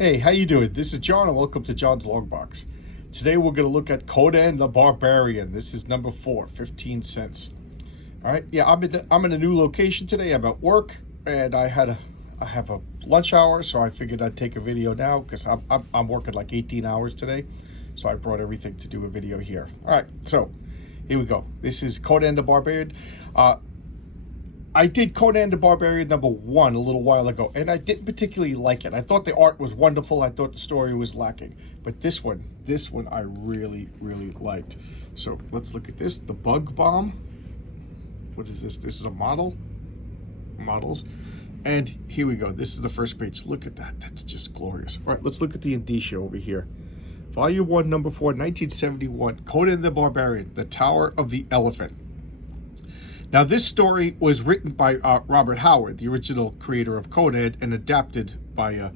Hey, how you doing? This is John and welcome to John's Logbox. Today we're going to look at Conan the Barbarian. This is number 4, 15 cents. All right, yeah, I'm in a new location today. I'm at work and I have a lunch hour, so I figured I'd take a video now because I'm working like 18 hours today. So I brought everything to do a video here. All right, so here we go. This is Conan the Barbarian. I did Conan the Barbarian number 1 a little while ago, and I didn't particularly like it. I thought the art was wonderful. I thought the story was lacking. But this one I really, really liked. So let's look at this. The Bug Bomb. What is this? This is a models. And here we go. This is the first page. Look at that. That's just glorious. All right, let's look at the indicia over here. Volume 1, number 4, 1971. Conan the Barbarian, The Tower of the Elephant. Now, this story was written by Robert Howard, the original creator of Conan, and adapted by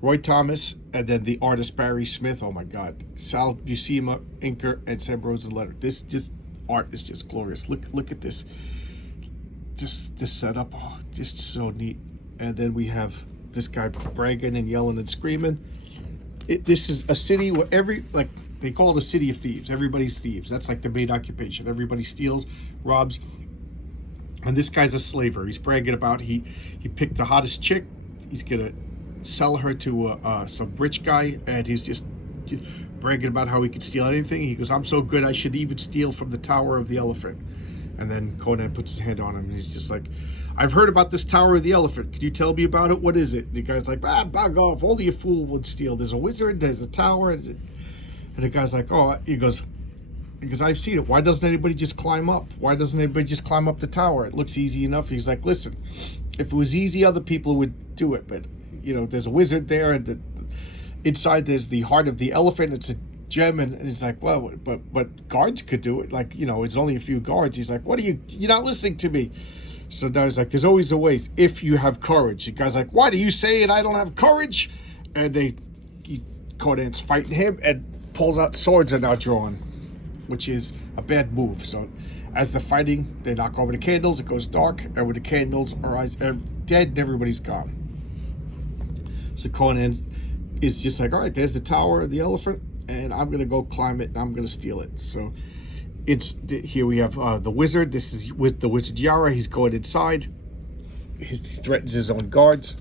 Roy Thomas, and then the artist Barry Smith. Oh my God, Sal Buscema, inker, and Sam Rosenletter. This art is just glorious. Look at this. Just this setup, oh, just so neat. And then we have this guy bragging and yelling and screaming. This is a city where they call it a city of thieves. Everybody's thieves. That's like the main occupation. Everybody steals, robs. And this guy's a slaver. He's bragging about he picked the hottest chick. He's gonna sell her to some rich guy, and he's just bragging about how he can steal anything. He goes, "I'm so good, I should even steal from the Tower of the Elephant." And then Conan puts his hand on him, and he's just like, "I've heard about this Tower of the Elephant. Could you tell me about it? What is it?" And the guy's like, "Bug off! Only a fool would steal. There's a wizard. There's a tower." And the guy's like, "Oh," he goes, "Because I've seen it. Why doesn't anybody just climb up? Why doesn't anybody just climb up the tower? It looks easy enough." He's like, "Listen, if it was easy, other people would do it. But, there's a wizard there. And inside there's the heart of the elephant. It's a gem." And he's like, "Well, but guards could do it. Like, it's only a few guards." He's like, you're not listening to me." So now he's like, "There's always a way if you have courage." The guy's like, "Why do you say it? I don't have courage?" And Conan's fighting him and pulls out swords are now drawn, which is a bad move. So as they're fighting, they knock over the candles, it goes dark, and when the candles are dead and everybody's gone. So Conan is just like, "All right, there's the Tower of the Elephant, and I'm going to go climb it, and I'm going to steal it." So here we have the wizard. This is with the wizard Yara. He's going inside. He threatens his own guards.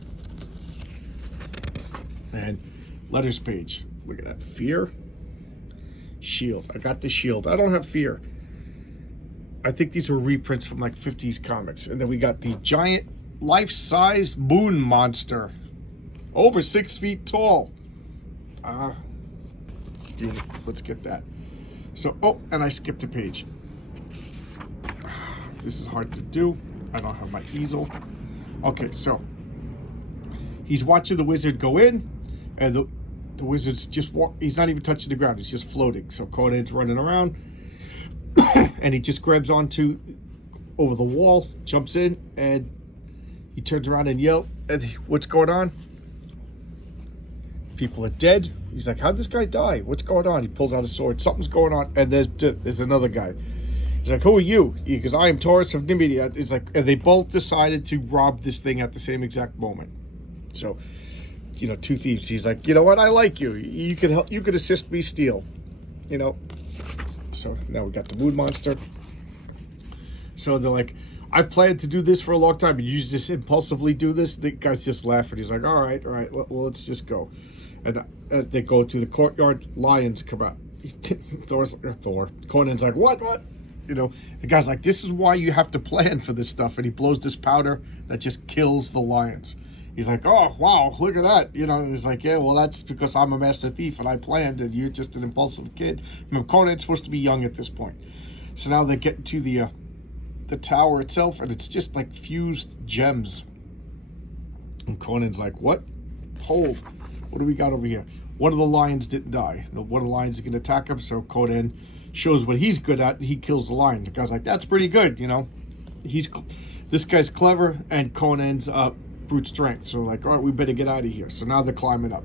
And letters page. Look at that. Fear. Shield. I got the shield. I don't have fear. I think these were reprints from like 50s comics. And then we got the giant life-size moon monster. Over 6 feet tall. Let's get that. So, and I skipped a page. This is hard to do. I don't have my easel. Okay, so he's watching the wizard go in, and the wizard's just he's not even touching the ground. He's just floating. So Conan's running around, and he just grabs onto over the wall, jumps in, and he turns around and yells. And what's going on? People are dead. He's like, "How'd this guy die? What's going on?" He pulls out a sword. Something's going on. And there's another guy. He's like, "Who are you?" He goes, "I am Taurus of Nimidi." It's like, and they both decided to rob this thing at the same exact moment. So, two thieves. He's like, "You know what? I like you. You could help. You could assist me steal." So now we got the moon monster. So they're like, "I planned to do this for a long time, and you just impulsively do this." The guy's just laughing. He's like, all right. Well, let's just go." And as they go to the courtyard, lions come out. Thor. Conan's like, what? The guy's like, "This is why you have to plan for this stuff." And he blows this powder that just kills the lions. He's like, "Oh, wow, look at that." And he's like, "Yeah, well, that's because I'm a master thief and I planned, and you're just an impulsive kid." Conan's supposed to be young at this point. So now they get to the tower itself, and it's just like fused gems. And Conan's like, "What? Hold. What do we got over here?" One of the lions didn't die. One of the lions is going to attack him, so Conan shows what he's good at. He kills the lion. The guy's like, "That's pretty good, This guy's clever, and Conan's brute strength. So like, all right, we better get out of here. So now they're climbing up,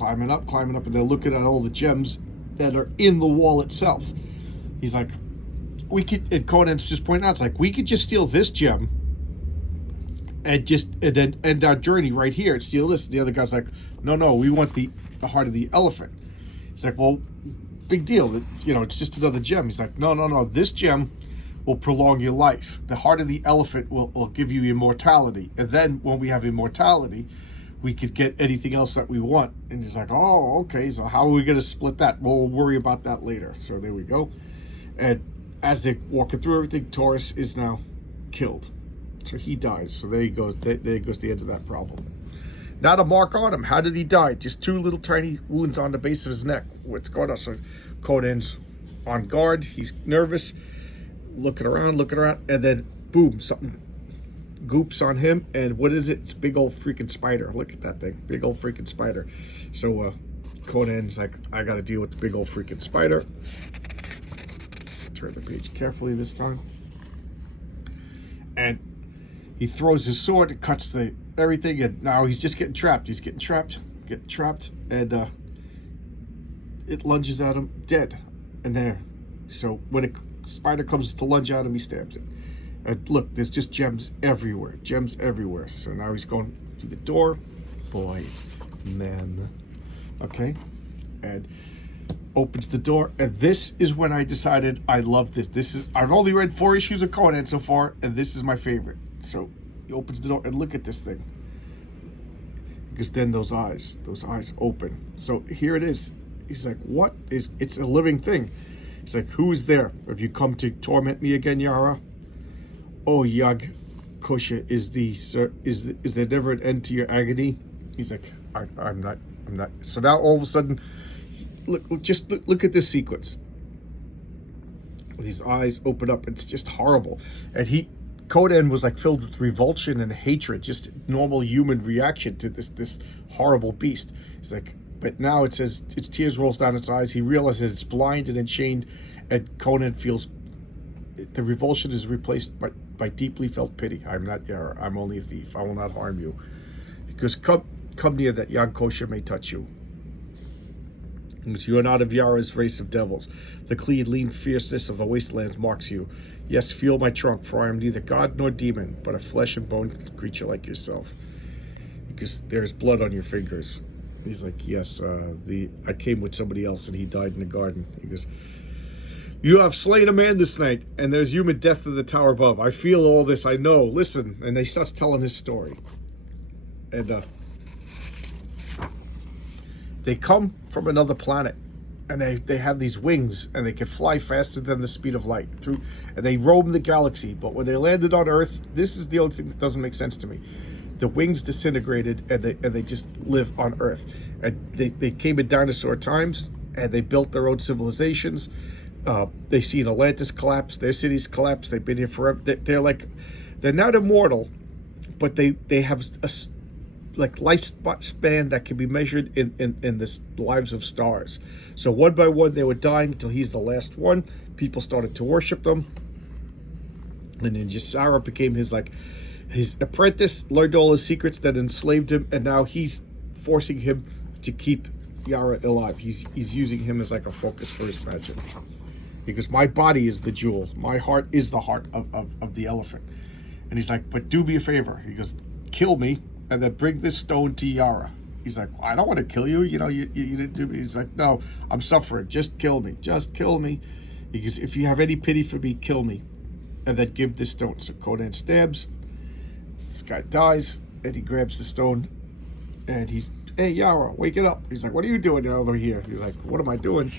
and they're looking at all the gems that are in the wall itself. He's like, and Conan's just pointing out, it's like, we could just steal this gem and then end our journey right here. Steal this. The other guy's like, no, we want the heart of the elephant. He's like, well, big deal. It's just another gem. He's like, no. This gem will prolong your life. The heart of the elephant will give you immortality. And then when we have immortality, we could get anything else that we want. And he's like, oh, okay. So how are we going to split that? We'll worry about that later. So there we go. And as they're walking through everything, Taurus is now killed. So he dies. So there he goes. There goes the end of that problem. Not a mark on him. How did he die? Just 2 little tiny wounds on the base of his neck. What's going on? So Conan's on guard. He's nervous, looking around, and then boom, something goops on him. And what is it? It's a big old freaking spider. Look at that thing. Big old freaking spider. So Conan's like, I got to deal with the big old freaking spider. Turn the page carefully this time. And he throws his sword and cuts everything, and now he's just getting trapped. He's getting trapped, and it lunges at him, dead. And there. So when a spider comes to lunge at him, he stabs it. And look, there's just gems everywhere. So now he's going to the door. Boys, men. Okay? And opens the door, and this is when I decided I love this. I've only read 4 issues of Conan so far, and this is my favorite. So he opens the door, and look at this thing. Because then those eyes open. So here it is. He's like, what is? It's a living thing. He's like, who is there? Have you come to torment me again, Yara? Oh, Yag Kosha, is there never an end to your agony? He's like, I'm not. So now all of a sudden, look at this sequence. His eyes open up. It's just horrible. And Conan was like filled with revulsion and hatred, just normal human reaction to this horrible beast. He's like, but now it says its tears rolls down its eyes. He realizes it's blind and enchained, and Conan feels the revulsion is replaced by deeply felt pity. I'm not Yara. I'm only a thief. I will not harm you. Because come near that Yag Kosha may touch you. Because you are not of Yara's race of devils. The clean, lean fierceness of the wastelands marks you. Yes, feel my trunk, for I am neither god nor demon, but a flesh and bone creature like yourself. Because there is blood on your fingers. He's like, yes, I came with somebody else and he died in the garden. He goes, you have slain a man this night, and there's human death in the tower above. I feel all this, I know. Listen. And he starts telling his story. And they come from another planet, and they have these wings, and they can fly faster than the speed of light and they roam the galaxy. But when they landed on Earth, this is the only thing that doesn't make sense to me. The wings disintegrated, and they just live on Earth. And they came in dinosaur times, and they built their own civilizations. They seen Atlantis collapse, their cities collapse. They've been here forever. They're not immortal, but they have a lifespan that can be measured in the lives of stars. So one by one they were dying until he's the last one. People started to worship them, and then Sarah became his apprentice, learned all his secrets that enslaved him, and now he's forcing him to keep Yara alive. He's using him as like a focus for his magic. Because my body is the jewel, my heart is the heart of the elephant. And he's like, but do me a favor. He goes, kill me, and then bring this stone to Yara. He's like, I don't want to kill you. You didn't do me. He's like, no, I'm suffering. Just kill me. Just kill me. He goes, if you have any pity for me, kill me. And then give this stone. So Conan stabs. This guy dies, and he grabs the stone. And he's, hey, Yara, wake it up. He's like, what are you doing over here? He's like, what am I doing?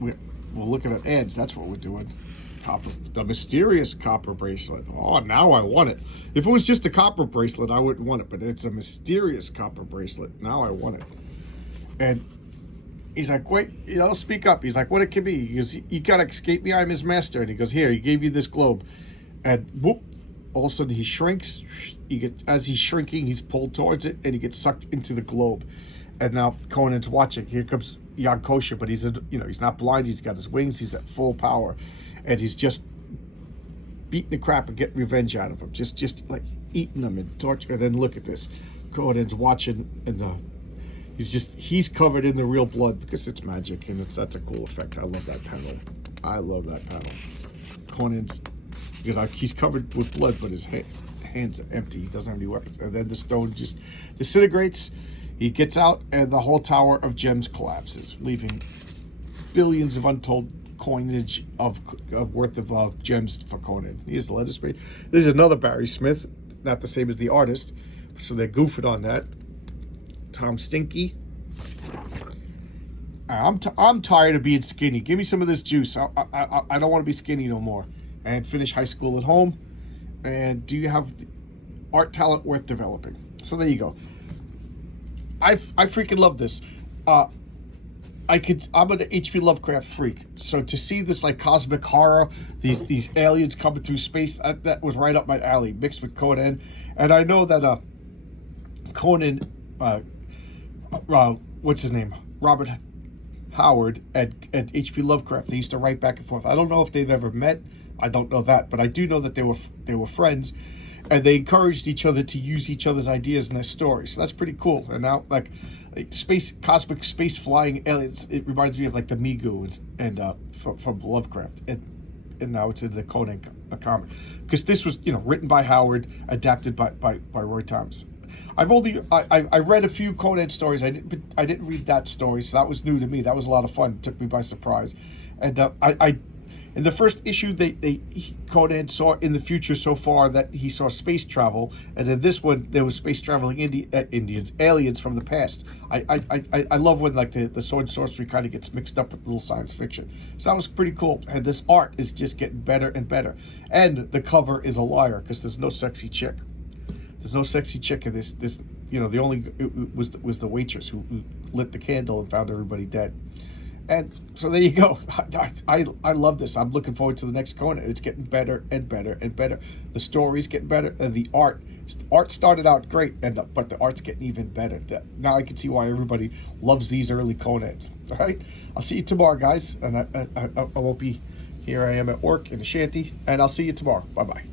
We're looking at ads. That's what we're doing. The mysterious copper bracelet. Oh, now I want it. If it was just a copper bracelet, I wouldn't want it, but it's a mysterious copper bracelet. Now I want it. And he's like, wait, speak up. He's like, what it could be? He goes, you gotta escape me. I'm his master. And he goes, here, he gave you this globe. And whoop, all of a sudden he shrinks. As he's shrinking, he's pulled towards it, and he gets sucked into the globe. And now Conan's watching. Here comes Yag Kosha, but he's not blind. He's got his wings. He's at full power. And he's just beating the crap and getting revenge out of him. Just like eating them and torture. And then look at this. Conan's watching, and he's covered in the real blood because it's magic, and that's a cool effect. I love that panel. Conan's because he's covered with blood, but his hands are empty. He doesn't have any weapons. And then the stone just disintegrates. He gets out, and the whole tower of gems collapses, leaving billions of untold coinage of worth of gems for Conan. Here's the letter spade. This is another Barry Smith, not the same as the artist, so they're goofing on that. Tom Stinky. I'm tired of being skinny. Give me some of this juice. I don't want to be skinny no more. And finish high school at home. And do you have the art talent worth developing? So there you go. I freaking love this. I'm an H.P. Lovecraft freak. So to see this like cosmic horror, these aliens coming through space, that was right up my alley, mixed with Conan. And I know that Conan, what's his name? Robert Howard and H.P. Lovecraft, they used to write back and forth. I don't know if they've ever met. I don't know that, but I do know that they were friends, and they encouraged each other to use each other's ideas in their stories. So that's pretty cool. And now, like cosmic space flying aliens, it reminds me of like the Migu and from Lovecraft, and now it's in the Conan comic, because this was written by Howard, adapted by Roy Thomas. I read a few Conan stories. I didn't read that story, so that was new to me. That was a lot of fun. It took me by surprise. And in the first issue, Conan saw in the future so far that he saw space travel, and in this one there was space traveling aliens from the past. I love when like the sword and sorcery kind of gets mixed up with little science fiction. So that was pretty cool. And this art is just getting better and better. And the cover is a liar, because there's no sexy chick. There's no sexy chick in this. The only was the waitress who lit the candle and found everybody dead. And so there you go. I love this. I'm looking forward to the next Conan. It's getting better and better and better. The story's getting better, and the art started out great, but the art's getting even better. Now I can see why everybody loves these early Conans. All right, I'll see you tomorrow, guys. And I won't be here. I am at work in the shanty, and I'll see you tomorrow. Bye bye.